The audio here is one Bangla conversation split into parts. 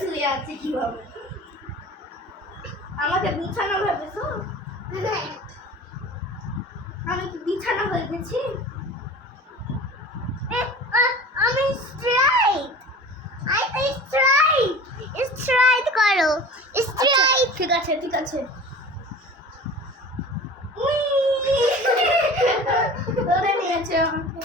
শুয়ে আছে কিভাবে? আমাকে বিছানা ভেবেছো? আমি কি বিছানা হয়ে গেছি? আমি স্ট্রাইট। I straight. স্ট্রাইট করো। স্ট্রাইট। ঠিক আছে ঠিক আছে। ধরে নিয়েছে আমাকে।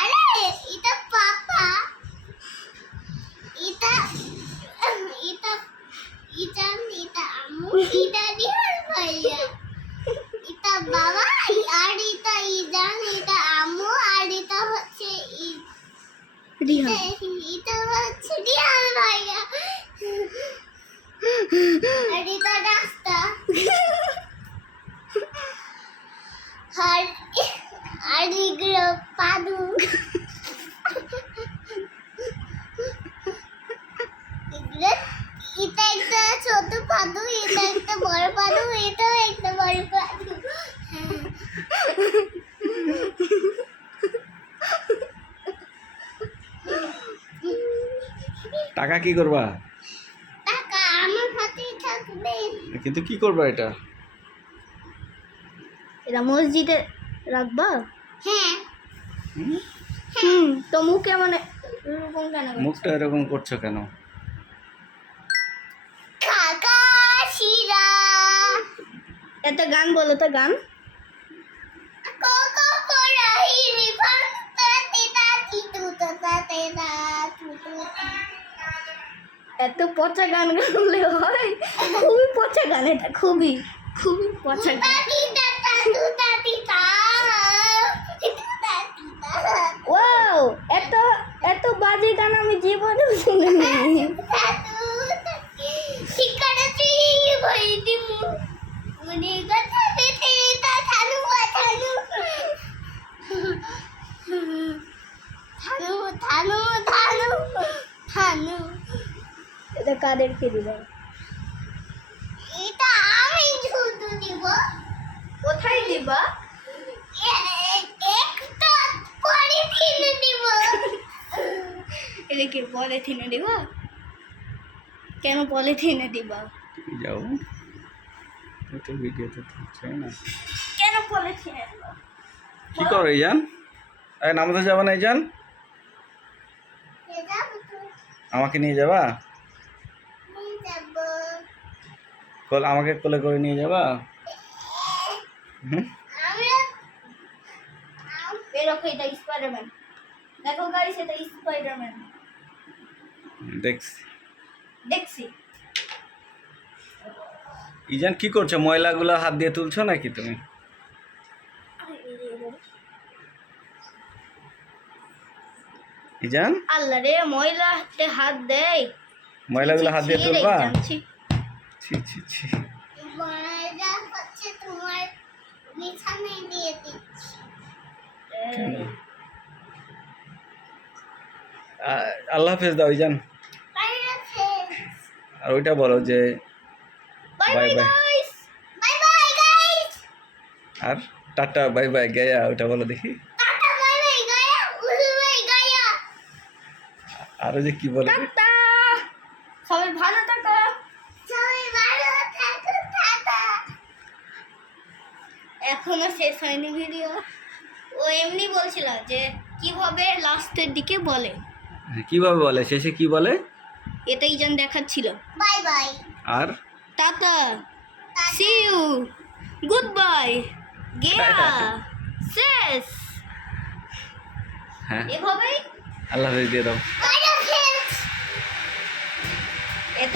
আরে এটা পাপা। এটা এটা এটা আম্মু, এটা রিহান ভাইয়া, এটা বাবা, আর এটা ইজান, এটা আম্মু, আর এটা হচ্ছে রিহান। এটা হচ্ছে রিহান ভাইয়া, আর এটা রাস্তা, আর এগুলো পাদু, এটা একটা ছোট পাদু, এটা একটা বড় পাদু, এটাও একটা বড় পাদু। টাকা কি করবা? টাকা আমার হাতেই থাকবে। কিন্তু কি করবা এটা? এটা মসজিদে রাখবা? হ্যাঁ। তো মুখে মানে এরকম কেন করছো? মুখটা এরকম করছো কেন? কাকা শিরা একটা গান বলো তো, গান। কোকো কোরা হিরি ফান্তা তেতা তিতু ততা তেতা তুতু। এত পচা গান গাইলে হয়? খুবই পচা গান এটা, খুবই খুবই পচা গান। তিতা তুতা তিতা তিতা তিতা। ওয়াও, এত এত বাজে গান আমি জীবনে শুনিনি। শিকারে তুই ভাই দিমু মনে কথা বেতে তা থানু থানু থানু থানু থানু থানু। এটা কাদেরকে দিবা? এটা আমি শুধু দিব। কোথায় দিবা? একটা পলিথিনে দিব। এটা কি পলিথিনে দিবা? কেন পলিথিনে দিবা? যাও, এটা ভিডিওতে থাকছে না। কেন পলিথিনে দিবা? কি করো ইজান? এই নামাজে যাবা না ইজান? এটা আমাকে নিয়ে যাবা? নিয়ে যাব। আমাকে কোলে করে নিয়ে যাবা? হুম? আমরা দেখো, এটা স্পাইডারম্যান। দেখো গাইস, এটা স্পাইডারম্যান। দেখছি। দেখছি। ইজান কি করছো? ময়লাগুলো হাত দিয়ে তুলছো নাকি তুমি? ইজান, আল্লাহ রে, ময়লাতে হাত দেয়। ময়লাগুলো হাত দিয়ে তুলবা? জানছি। ছি ছি ছি। ময়লা হচ্ছে তোমার বিছানায় দিয়ে দিচ্ছি। কেন? আল্লাহ হাফেজ দাও ইজান। আর ওইটা বলো যে bye bye bye bye. Guys. Bye bye guys. আর টাটা বাই বাই গয়া, ওটা বলো দেখি। টাটা বাই বাই গায়া, উলু বাই গায়া। আরো যে কি বলে? টাটা। সবাই ভালো থাকো। সবাই ভালো থাকো, টাটা। এখনো শেষ হয়নি ভিডিও। ও এমনি বলছিল যে কিভাবে লাস্টের দিকে বলে, কিভাবে বলে? শেষে কি বলে? এটাই যেন দেখাচ্ছিল। Bye bye. আর tata, see you, goodbye, গেয়া, শেষ। হ্যাঁ, এভাবেই আল্লাহ হাফেজ দিয়ে দাও। Bye bye. এত